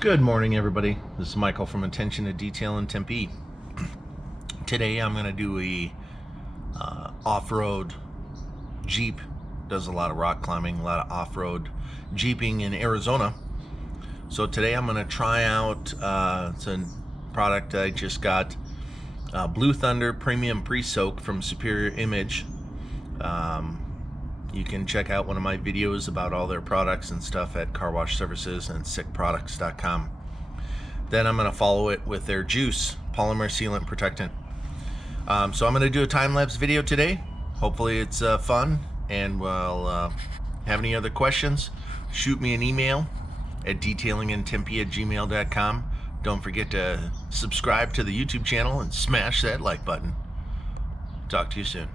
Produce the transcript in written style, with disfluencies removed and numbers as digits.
Good morning, everybody. This is Michael from Attention to Detail in Tempe. Today I'm going to do a off-road Jeep. Does a lot of rock climbing, a lot of off-road Jeeping in Arizona. So today I'm going to try out it's a product I just got, Blue Thunder Premium Pre-Soak from Superior Image. You can check out one of my videos about all their products and stuff at Car Wash Services and sickproducts.com. Then I'm going to follow it with their juice, Polymer Sealant Protectant. So I'm going to do a time-lapse video today. Hopefully it's fun, and we'll have any other questions, shoot me an email at detailingintempe@gmail.com. Don't forget to subscribe to the YouTube channel and smash that like button. Talk to you soon.